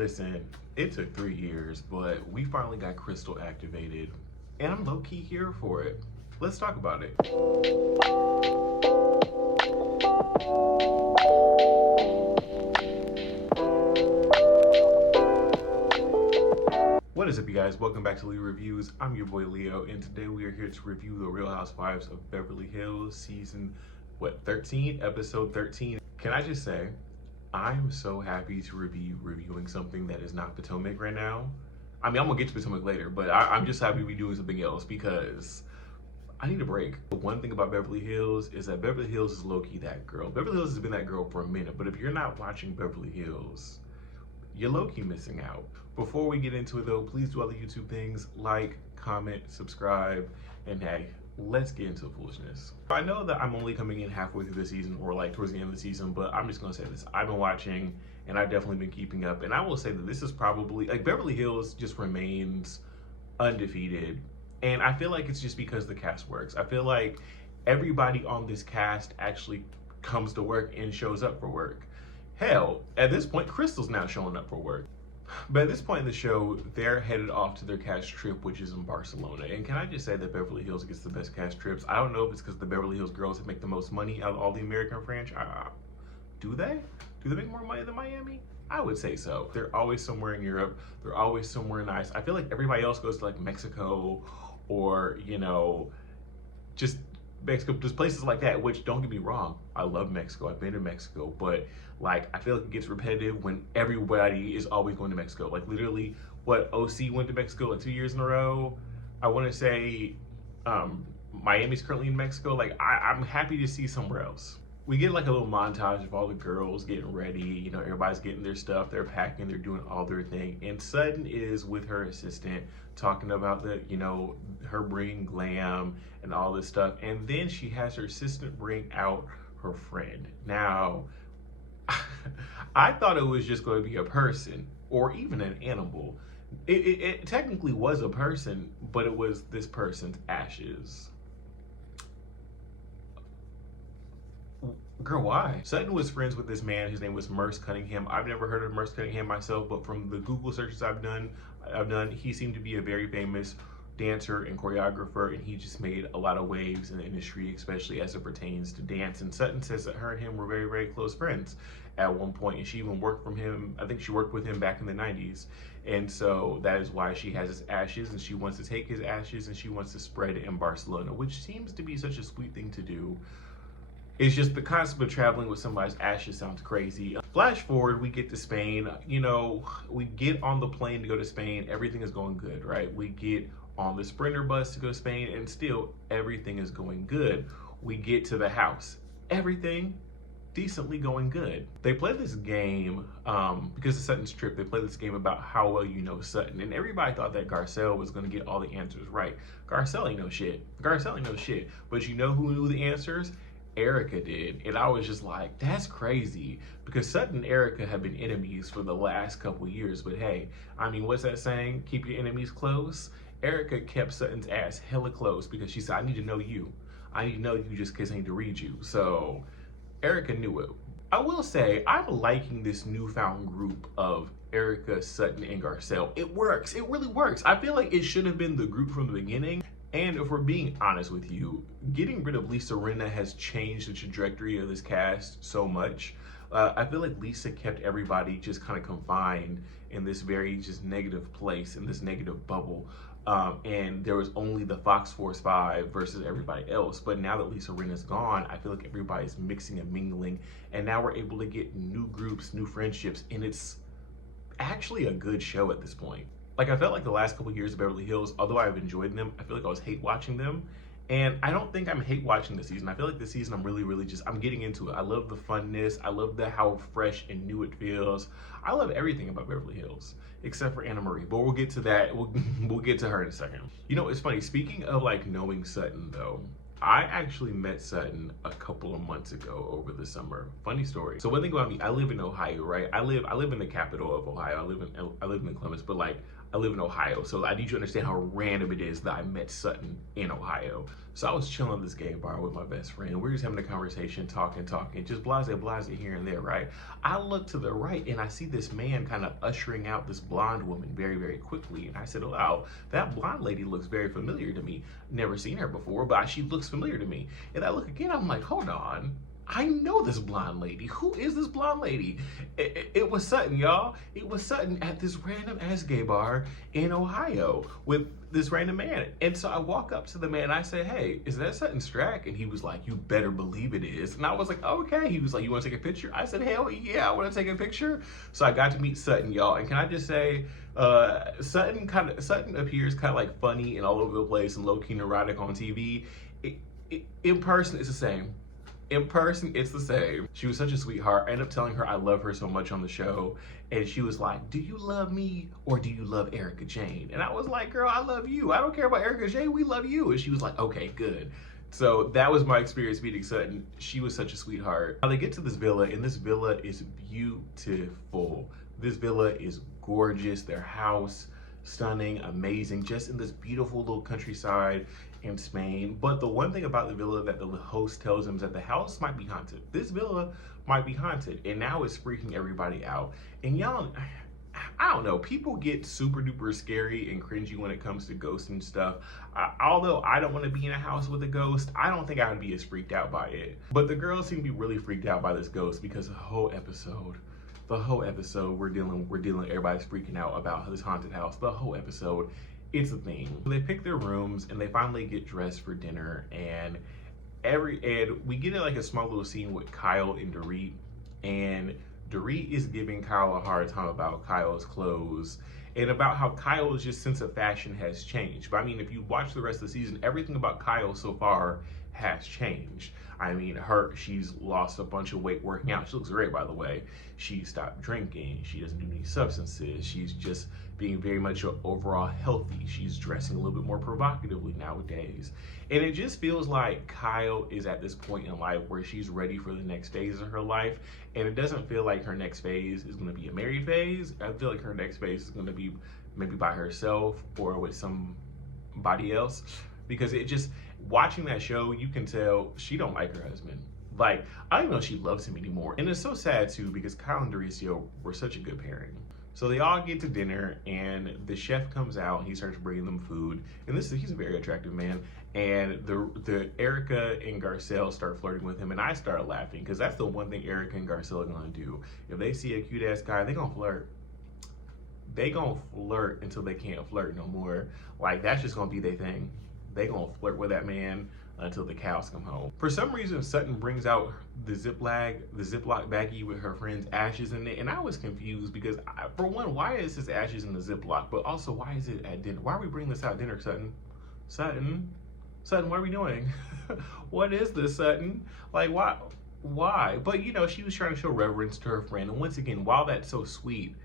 Listen, it took 3 years, but we finally got Crystal activated, and I'm low-key here for it. Let's talk about it. What is up, you guys? Welcome back to Leo Reviews. I'm your boy Leo, and today we are here to review The Real Housewives of Beverly Hills, season, 13, episode 13. Can I just say, I'm so happy to be reviewing something that is not Potomac right now. I mean, I'm gonna get to Potomac later, but I'm just happy to be doing something else because I need a break. The one thing about Beverly Hills is that Beverly Hills is low-key that girl. Beverly Hills has been that girl for a minute, but if you're not watching Beverly Hills, you're low-key missing out. Before we get into it though, please do all the YouTube things, like, comment, subscribe, and hey, let's get into the foolishness. I know that I'm only coming in halfway through the season or like towards the end of the season, but I'm just gonna say this. I've been watching and I've definitely been keeping up, and I will say that this is probably, like, Beverly Hills just remains undefeated, and I feel like it's just because the cast works. I feel like everybody on this cast actually comes to work and shows up for work. Hell, at this point, Crystal's now showing up for work. But at this point in the show, they're headed off to their cast trip, which is in Barcelona. And can I just say that Beverly Hills gets the best cast trips? I don't know if it's because the Beverly Hills girls that make the most money out of all the American franchise. Do they? Do they make more money than Miami? I would say so. They're always somewhere in Europe. They're always somewhere nice. I feel like everybody else goes to like Mexico or, you know, just Mexico, just places like that, which, don't get me wrong, I love Mexico. I've been to Mexico, but like, I feel like it gets repetitive when everybody is always going to Mexico. Like, literally, what, OC went to Mexico like 2 years in a row. I want to say Miami's currently in Mexico. Like, I'm happy to see somewhere else. We get like a little montage of all the girls getting ready. You know, everybody's getting their stuff, they're packing, they're doing all their thing. And Sutton is with her assistant talking about the, you know, her bringing glam and all this stuff. And then she has her assistant bring out her friend. Now, I thought it was just going to be a person or even an animal. It technically was a person, but it was this person's ashes. Girl, why? Sutton was friends with this man. His name was Merce Cunningham. I've never heard of Merce Cunningham myself, but from the Google searches I've done, he seemed to be a very famous dancer and choreographer, and he just made a lot of waves in the industry, especially as it pertains to dance. And Sutton says that her and him were very, very close friends at one point, and she even worked from him. I think she worked with him back in the 90s. And so that is why she has his ashes, and she wants to take his ashes and she wants to spread it in Barcelona, which seems to be such a sweet thing to do. It's just the concept of traveling with somebody's ashes sounds crazy. Flash forward, we get to Spain. You know, we get on the plane to go to Spain. Everything is going good, right? We get on the Sprinter bus to go to Spain, and still everything is going good. We get to the house. Everything decently going good. They play this game, because of Sutton's trip, they play this game about how well you know Sutton. And everybody thought that Garcelle was going to get all the answers right. Garcelle ain't no shit. Garcelle ain't no shit. But you know who knew the answers? Erica did. And I was just like, that's crazy, because Sutton and Erica have been enemies for the last couple years. But hey, I mean, what's that saying? Keep your enemies close. Erica kept Sutton's ass hella close because she said, I need to know you. I need to know you just in case I need to read you. So Erica knew it. I will say, I'm liking this newfound group of Erica, Sutton, and Garcelle. It works. It really works. I feel like it should have been the group from the beginning. And if we're being honest with you, getting rid of Lisa Rinna has changed the trajectory of this cast so much. I feel like Lisa kept everybody just kind of confined in this very just negative place, in this negative bubble. And there was only the Fox Force 5 versus everybody else. But now that Lisa Rinna's gone, I feel like everybody's mixing and mingling. And now we're able to get new groups, new friendships. And it's actually a good show at this point. Like, I felt like the last couple of years of Beverly Hills, although I've enjoyed them, I feel like I was hate watching them. And I don't think I'm hate watching this season. I feel like this season I'm really just, I'm getting into it. I love the funness. I love how fresh and new it feels. I love everything about Beverly Hills, except for Anna Marie. But we'll get to that. We'll get to her in a second. You know, it's funny. Speaking of like knowing Sutton though, I actually met Sutton a couple of months ago over the summer. Funny story. So one thing about me, I live in Ohio, right? I live in the capital of Ohio. I live in Columbus, but like I live in Ohio. So I need you to understand how random it is that I met Sutton in Ohio. So I was chilling at this gay bar with my best friend. We're just having a conversation, talking, just blase here and there, right? I look to the right and I see this man kind of ushering out this blonde woman very, very quickly. And I said, oh, wow, that blonde lady looks very familiar to me. Never seen her before, but she looks familiar to me. And I look again, I'm like, hold on. I know this blonde lady. Who is this blonde lady? It was Sutton, y'all. It was Sutton at this random ass gay bar in Ohio with this random man. And so I walk up to the man and I say, hey, is that Sutton Strack? And he was like, you better believe it is. And I was like, okay. He was like, you want to take a picture? I said, hell yeah, I want to take a picture. So I got to meet Sutton, y'all. And can I just say, Sutton appears kind of like funny and all over the place and low-key neurotic on TV. In person, it's the same. In person, it's the same. She was such a sweetheart. I ended up telling her I love her so much on the show. And she was like, do you love me or do you love Erica Jane? And I was like, girl, I love you. I don't care about Erica Jane. We love you. And she was like, okay, good. So that was my experience meeting Sutton. She was such a sweetheart. Now they get to this villa, and this villa is beautiful. This villa is gorgeous. Their house, stunning, amazing, just in this beautiful little countryside in Spain. But the one thing about the villa that the host tells them is that the house might be haunted. This villa might be haunted, and now it's freaking everybody out. And y'all, I don't know, people get super duper scary and cringy when it comes to ghosts and stuff. Although I don't want to be in a house with a ghost, I don't think I would be as freaked out by it. But the girls seem to be really freaked out by this ghost because the whole episode, we're dealing, everybody's freaking out about this haunted house. The whole episode, it's a thing. They pick their rooms and they finally get dressed for dinner, and we get like a small little scene with Kyle and Dorit, and Dorit is giving Kyle a hard time about Kyle's clothes and about how Kyle's just sense of fashion has changed. But I mean, if you watch the rest of the season, everything about Kyle so far has changed. I mean, she's lost a bunch of weight working out. She looks great, by the way. She stopped drinking. She doesn't do any substances. She's just being very much overall healthy. She's dressing a little bit more provocatively nowadays. And it just feels like Kyle is at this point in life where she's ready for the next phase of her life. And it doesn't feel like her next phase is going to be a married phase. I feel like her next phase is going to be maybe by herself or with somebody else. Because it just, watching that show, you can tell she don't like her husband. Like, I don't even know if she loves him anymore. And it's so sad too, because Kyle and Doricio were such a good pairing. So they all get to dinner, and the chef comes out and he starts bringing them food. And he's a very attractive man. And the Erica and Garcelle start flirting with him, and I start laughing because that's the one thing Erica and Garcelle are gonna do. If they see a cute ass guy, they gonna flirt. They gonna flirt until they can't flirt no more. Like, that's just gonna be their thing. They gonna flirt with that man until the cows come home. For some reason, Sutton brings out the Ziploc baggie with her friend's ashes in it, and I was confused because, for one, why is his ashes in the Ziploc? But also, why is it at dinner? Why are we bringing this out at dinner, Sutton? Sutton, what are we doing? What is this, Sutton? Like, why? But, you know, she was trying to show reverence to her friend, and once again, while that's so sweet,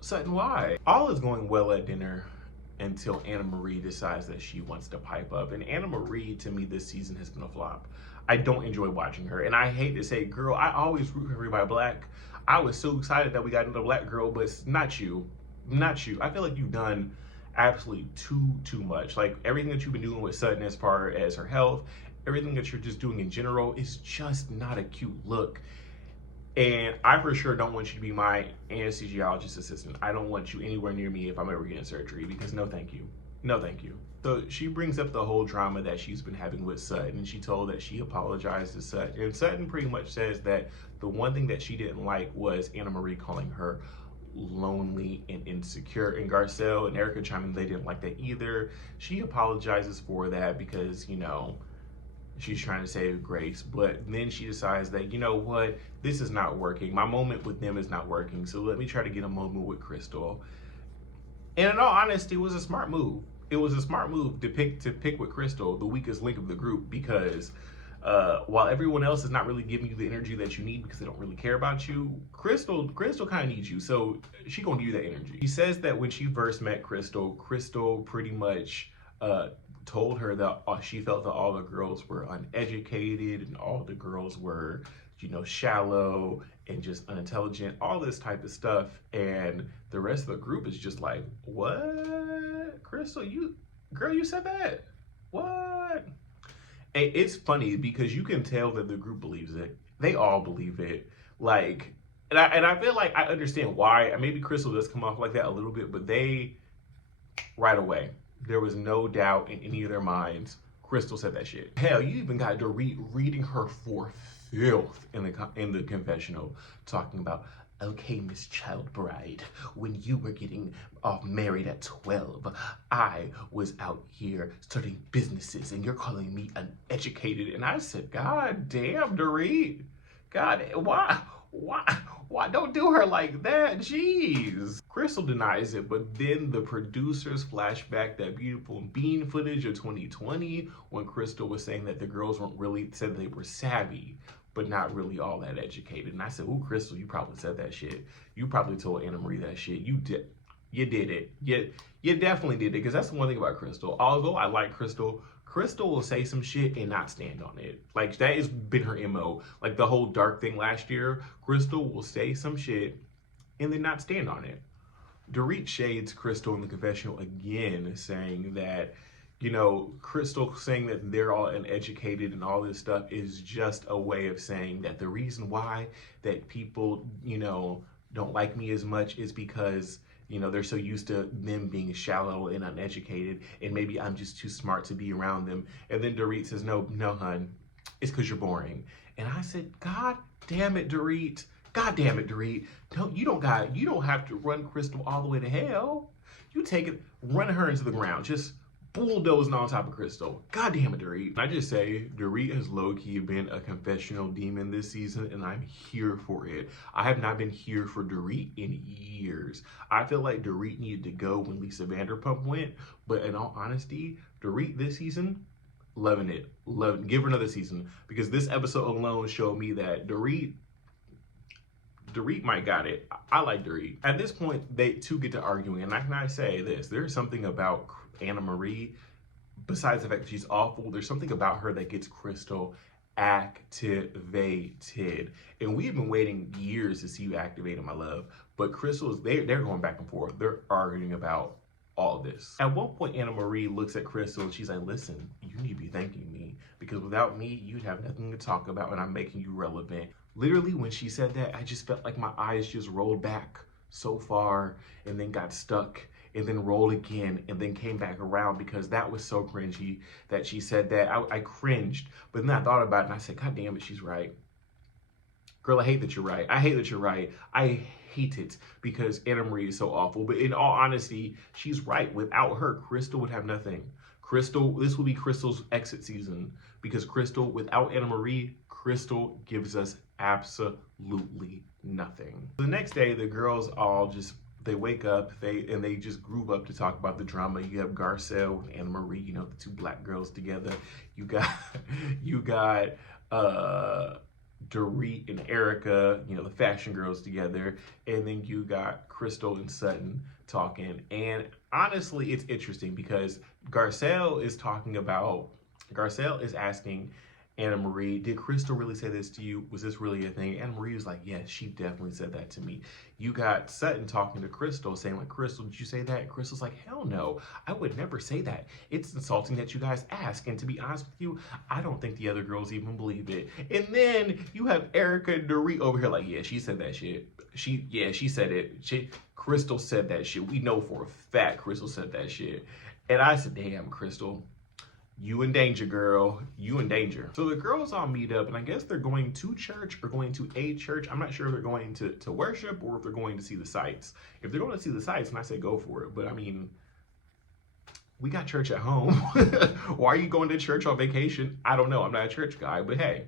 Sutton, why? All is going well at dinner until Anna Marie decides that she wants to pipe up. And Anna Marie, to me, this season has been a flop. I don't enjoy watching her. And I hate to say, girl, I always root for everybody black. I was so excited that we got another black girl, but it's not you. Not you. I feel like you've done absolutely too much. Like, everything that you've been doing with Sutton as far as her health, everything that you're just doing in general is just not a cute look. And I for sure don't want you to be my anesthesiologist assistant. I don't want you anywhere near me if I'm ever getting surgery, because no thank you. No thank you. So she brings up the whole drama that she's been having with Sutton, and she told that she apologized to Sutton. And Sutton pretty much says that the one thing that she didn't like was Anna Marie calling her lonely and insecure. And Garcelle and Erica chime in, they didn't like that either. She apologizes for that because, you know, she's trying to save grace, but then she decides that, you know what, this is not working. My moment with them is not working, so let me try to get a moment with Crystal. And in all honesty, it was a smart move. It was a smart move to pick with Crystal, the weakest link of the group, because while everyone else is not really giving you the energy that you need because they don't really care about you, Crystal kind of needs you, so she gonna give you that energy. She says that when she first met Crystal pretty much told her that she felt that all the girls were uneducated and all the girls were, you know, shallow and just unintelligent, all this type of stuff. And the rest of the group is just like, what? Crystal, girl, you said that? What? And it's funny because you can tell that the group believes it. They all believe it. Like, and I feel like I understand why. Maybe Crystal does come off like that a little bit, but they, right away, there was no doubt in any of their minds. Crystal said that shit. Hell, you even got Dorit reading her for filth in the confessional, talking about, okay, Miss Child Bride, when you were getting married at 12, I was out here starting businesses and you're calling me uneducated. And I said, God damn, Dorit. God, why don't do her like that? Jeez. Crystal denies it, but then the producers flash back that beautiful bean footage of 2020 when Crystal was saying that the girls said they were savvy, but not really all that educated. And I said, ooh, Crystal, you probably said that shit. You probably told Anna Marie that shit. You did it. You definitely did it, because that's the one thing about Crystal. Although I like Crystal, Crystal will say some shit and not stand on it. Like, that has been her MO. Like, the whole dark thing last year, Crystal will say some shit and then not stand on it. Dorit shades Crystal in the confessional again, saying that, you know, Crystal saying that they're all uneducated and all this stuff is just a way of saying that the reason why that people, you know, don't like me as much is because, you know, they're so used to them being shallow and uneducated, and maybe I'm just too smart to be around them. And then Dorit says, no, hun, it's because you're boring. And I said, God damn it, Dorit. God damn it, Dorit. You don't have to run Crystal all the way to hell. You take it, run her into the ground. Just bulldozing on top of Crystal. God damn it, Dorit. I just say, Dorit has low-key been a confessional demon this season, and I'm here for it. I have not been here for Dorit in years. I feel like Dorit needed to go when Lisa Vanderpump went, but in all honesty, Dorit this season, loving it. Give her another season, because this episode alone showed me that Dorit might got it. I like Dorit. At this point, they two get to arguing, and I say this, there's something about Anna Marie, besides the fact that she's awful, there's something about her that gets Crystal activated. And we've been waiting years to see you activated, my love. But Crystal's, they're going back and forth. They're arguing about all of this. At one point, Anna Marie looks at Crystal and she's like, listen, you need to be thanking me, because without me, you'd have nothing to talk about, and I'm making you relevant. Literally, when she said that, I just felt like my eyes just rolled back so far and then got stuck and then rolled again and then came back around, because that was so cringy that she said that. I cringed, but then I thought about it and I said, God damn it, she's right. Girl, I hate that you're right. I hate that you're right. I hate it because Anna Marie is so awful. But in all honesty, she's right. Without her, Crystal would have nothing. Crystal, this will be Crystal's exit season, because Crystal, without Anna Marie, Crystal gives us absolutely nothing. The next day, the girls all just, they wake up, they just group up to talk about the drama. You have Garcelle and Anna Marie, you know, the two black girls together. You got Dorit and Erica, you know, the fashion girls together. And then you got Crystal and Sutton talking. And honestly, it's interesting because Garcelle is asking Anna Marie, did Crystal really say this to you? Was this really a thing? Anna Marie was like, yes, she definitely said that to me. You got Sutton talking to Crystal, saying like, Crystal, did you say that? And Crystal's like, hell no, I would never say that. It's insulting that you guys ask. And to be honest with you, I don't think the other girls even believe it. And then you have Erica and Dorit over here like, yeah, she said that shit. She said it. Crystal said that shit. We know for a fact Crystal said that shit. And I said, damn, Crystal, you in danger, girl. You in danger. So the girls all meet up, and I guess they're going to church or going to a church. I'm not sure if they're going to worship or if they're going to see the sights. If they're going to see the sights, and I say go for it. But I mean, we got church at home. Why are you going to church on vacation? I don't know. I'm not a church guy, but hey.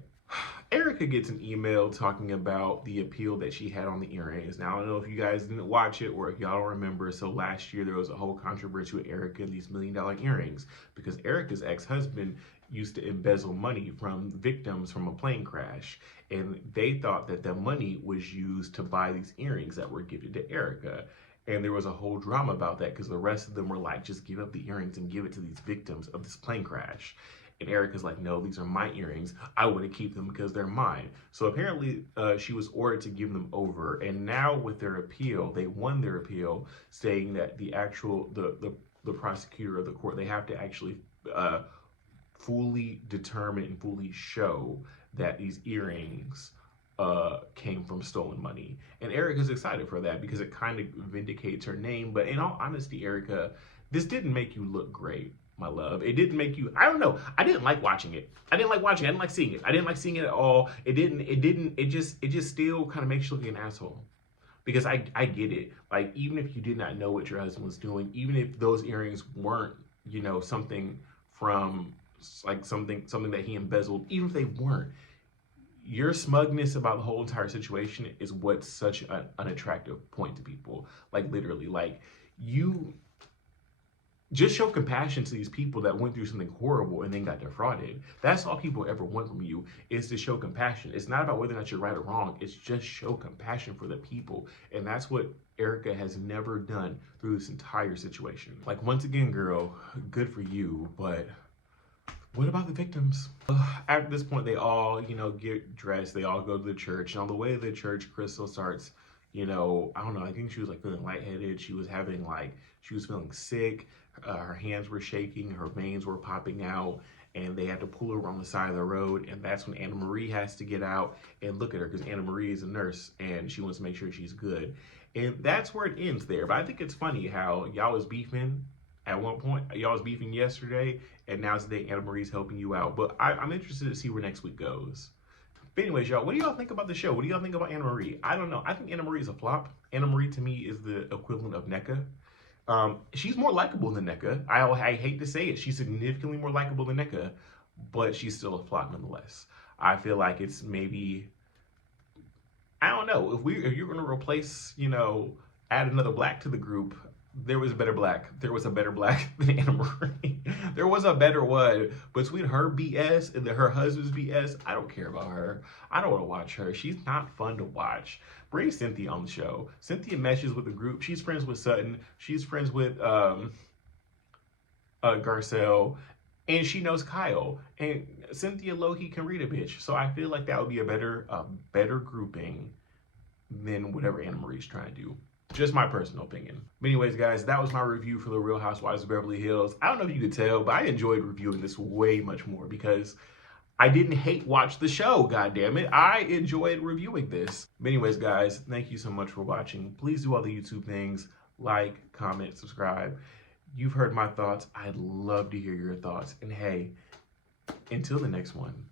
Erica gets an email talking about the appeal that she had on the earrings. Now, I don't know if you guys didn't watch it or if y'all don't remember. So last year, there was a whole controversy with Erica and these $1 million earrings, because Erica's ex-husband used to embezzle money from victims from a plane crash. And they thought that the money was used to buy these earrings that were gifted to Erica. And there was a whole drama about that because the rest of them were like, just give up the earrings and give it to these victims of this plane crash. And Erica's like, no, these are my earrings. I want to keep them because they're mine. So apparently she was ordered to give them over. And now with their appeal, they won their appeal, saying that the prosecutor of the court, they have to actually fully determine and fully show that these earrings came from stolen money. And Erica's excited for that because it kind of vindicates her name. But in all honesty, Erica, this didn't make you look great, my love. It didn't make you, I don't know. I didn't like watching it. I didn't like watching it. I didn't like seeing it. I didn't like seeing it at all. It just still kind of makes you look like an asshole. Because I get it. Like, even if you did not know what your husband was doing, even if those earrings weren't, something from like something that he embezzled, even if they weren't, your smugness about the whole entire situation is what's such an unattractive point to people. Like, literally, like, you just show compassion to these people that went through something horrible and then got defrauded. That's all people ever want from you, is to show compassion. It's not about whether or not you're right or wrong. It's just show compassion for the people. And that's what Erica has never done through this entire situation. Like, once again, girl, good for you, but what about the victims? At this point, they all, get dressed. They all go to the church. And on the way to the church, Crystal starts, I don't know. I think she was like feeling lightheaded. She was feeling sick. Her hands were shaking. Her veins were popping out. And they had to pull her on the side of the road. And that's when Anna Marie has to get out and look at her, because Anna Marie is a nurse and she wants to make sure she's good. And that's where it ends there. But I think it's funny how y'all was beefing at one point. Y'all was beefing yesterday, and now today Anna Marie's helping you out. But I'm interested to see where next week goes. But anyways, y'all, what do y'all think about the show? What do y'all think about Anna Marie? I don't know. I think Anna Marie is a flop. Anna Marie, to me, is the equivalent of NECA. She's more likable than NECA. I hate to say it. She's significantly more likable than NECA, but she's still a flop nonetheless. I feel like it's maybe, I don't know, if you're going to replace, add another black to the group, there was a better black than Anna Marie. There was a better one. Between her BS and her husband's BS, I don't care about her. I don't want to watch her. She's not fun to watch. Bring Cynthia on the show. Cynthia meshes with the group. She's friends with Sutton. She's friends with Garcelle. And she knows Kyle. And Cynthia low-key can read a bitch. So I feel like that would be a better grouping than whatever Anna Marie's trying to do. Just my personal opinion. But anyways, guys, that was my review for The Real Housewives of Beverly Hills. I don't know if you could tell, but I enjoyed reviewing this way much more because I didn't hate watch the show, goddammit. I enjoyed reviewing this. But anyways, guys, thank you so much for watching. Please do all the YouTube things. Like, comment, subscribe. You've heard my thoughts. I'd love to hear your thoughts. And hey, until the next one.